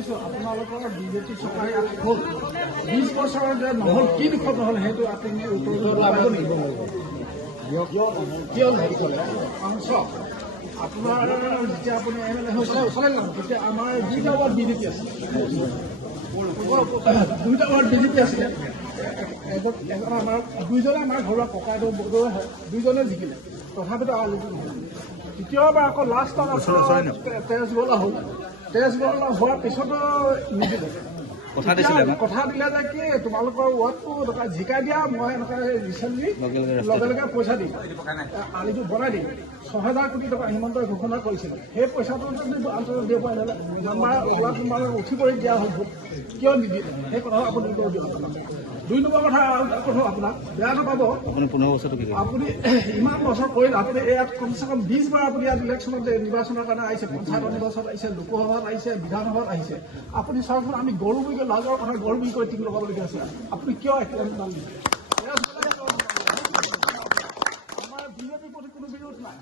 সুধিছোঁ আপোনালোকৰ বিজেপি চৰকাৰ ইয়াত হ'ল 20 বছৰৰ যে নহ'ল কি দুখত নহ'ল সেইটো আপুনি উত্তৰ দিব কিয় হেৰি কৰে অংশ আপোনাৰ যেতিয়া আপুনি MLA হৈছিলে ওচৰলৈ যাম তেতিয়া আমাৰ 2টা ৱাৰ্ড বিজেপি আছিলে 2টা ৱাৰ্ড বিজেপি আছিলে এজন আমাৰ 2জনে আমাৰ ঘৰুৱা ককাইদেউ বৰদেউ হয় 2জনে জিকিলে তথাপিতো দ্বিতীয়বাৰ আকৌ লাষ্টত তেজবলা হ'ল তেজবলা হোৱাৰ পিছতো নিদিলে কথা দিলে যে কি তোমালোকৰ ৱাৰ্ডটো জিকাই দিয়া মই এনেকৈ ৰিচেণ্টলি লগে লগে পইচা দিম আলিটো বনাই দিম 6,000 কোটি টকা হিমন্তই ঘোষণা কৰিছিলে সেই পইচাটো যদি আন্তৰ্জাতিক দিব পৰা নাযায় নাম্বাৰ ওলা তোমাৰ উঠি পৰি দিয়া হ'ল কিয় নিদিলে সেই কথা আপুনি উত্তৰ দিব 2 নম্বৰ কথা কথা আপোনাক বেয়া নাপাব আপুনি 15 বছৰটো কি আপুনি ইমান বছৰ কৰিলে আপুনি ইয়াত কমচে কম 20 বাৰ আপুনি ইয়াত ইলেকশ্যনত নিৰ্বাচনৰ কাৰণে আহিছে পঞ্চায়ত নিৰ্বাচনত আহিছে লোকসভাত আহিছে বিধানসভাত আহিছে আপুনি চাওকচোন আমি গৰু বুলি কৈ লাজৰ কথা গৰু বুলি কৈ টিক লগাবলগীয়া আছে আপুনি কিয় একদম দিলে আমাৰ বিজেপিৰ প্ৰতি কোনো বিৰোধ নাই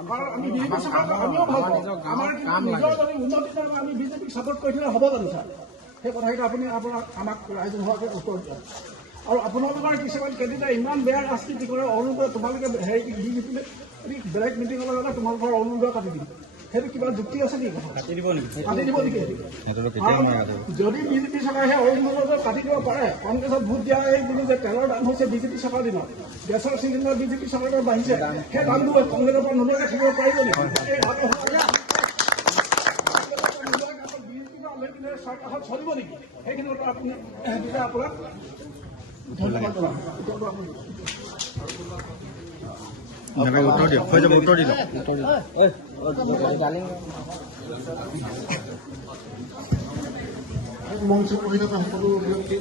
আমাৰ আমি বিজেপি চৰকাৰ আমিও ভাল পাওঁ আমাৰ নিজৰ যদি উন্নতিৰ কাৰণে আমি বিজেপিক ছাপৰ্ট কৰি থাকিলে হ'ব জানো ছাৰ সেই কথাটো আপুনি আমাক ৰাইজহুৱাকৈ উত্তৰ দিয়ক আৰু আপোনালোকৰ কিছুমান কেণ্ডিডেট ইমান বেয়া ৰাজনীতি কৰে অৰুণোদয় তোমালোকে হেৰি বিজেপিলে বেলেগ মিটিঙৰ লগে তোমালোকৰ অৰুণোদয় কাটি দিম সেইটো কিবা যুক্তি আছে নেকি কাটি দিব নেকি যদি বিজেপি চৰকাৰে সেই অৰুণোদয় কাটি দিব পাৰে কংগ্ৰেছত ভোট দিয়া এই বুলি যে তেলৰ দাম হৈছে বিজেপি চৰকাৰ দিনত গেছৰ চিলিণ্ডাৰ বিজেপি চৰকাৰে বাঢ়িছে সেই দামটো কংগ্ৰেছৰ পৰা নোলোৱাকৈ থাকিব পাৰিব নেকি চৰকাৰত চলিব নেকি সেইখিনি আপুনি দিলে আপোনাক ধন্যবাদ উত্তৰ দিয়ক হৈ যাব উত্তৰ দিয়ক মঞ্চ কৰি থকা সকলো ব্যক্তি